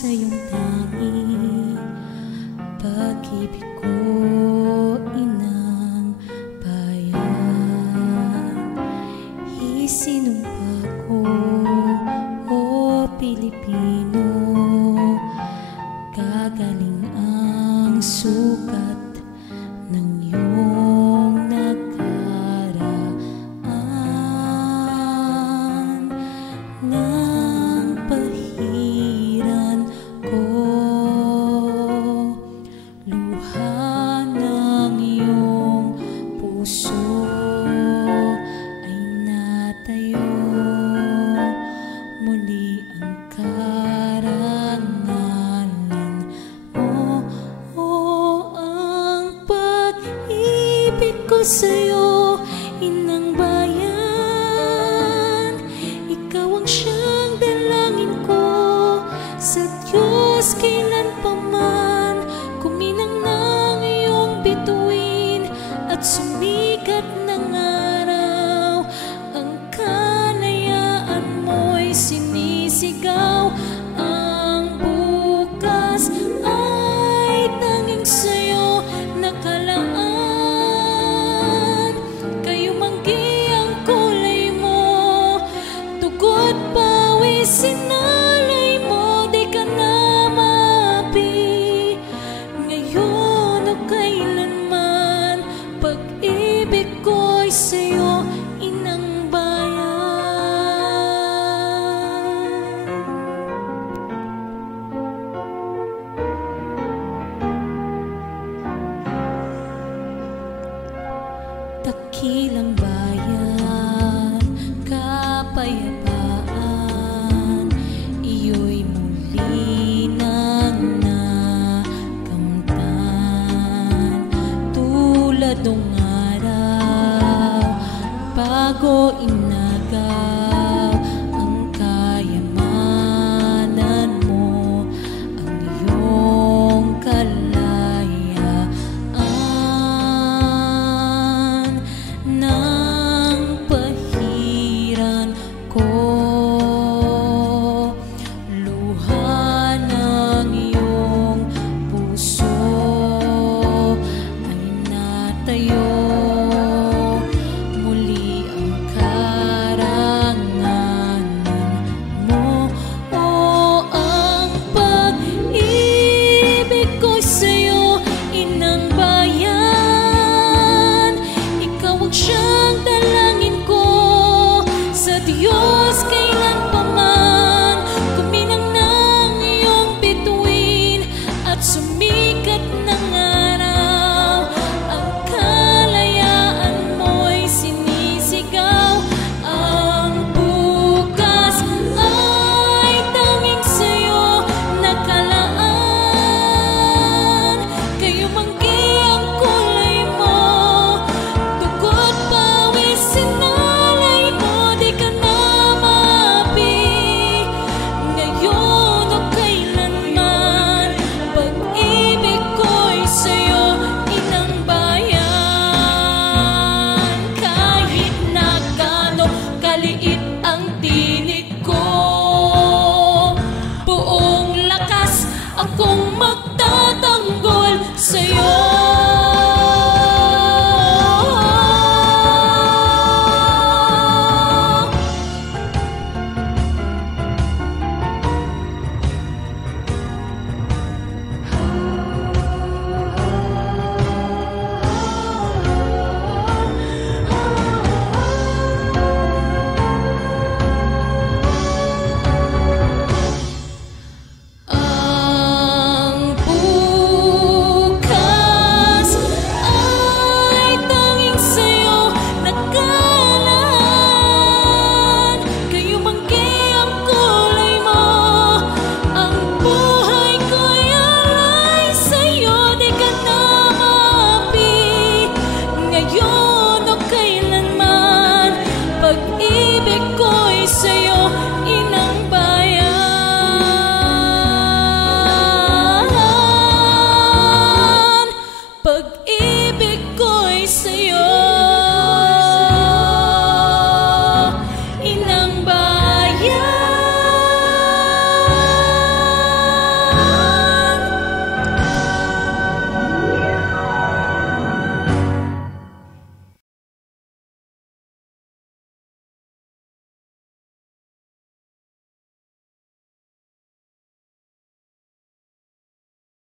sa iyong tangi, pag-ibig ko, inang bayan. Isinumpa ko, o Pilipino, gagaling ang sukat ng iyong nakaraan. Nang pahiran ko, luha ng iyong puso ay natayo. Muli ang karangalan mo, o ang pag-ibig ko sa'yo, inang bayan. Ikaw ang siyang dalangin ko sa Diyos kailan pa man. Kuminang ng iyong bituin at sumikat ng araw, ang kalayaan mo'y sinisigaw. Ang bukas ay tanging sa'yo nakalaan. Kayumanggi ang kulay mo, tugot pawis sinalay mo, di ka na maapi. Ngayon o kailanman, pag-ibig ko'y sa'yo, inang bayan. Dakilang bayan, kapayapaan, iyo'y muli nang nakamtan. Tulad ng araw, bago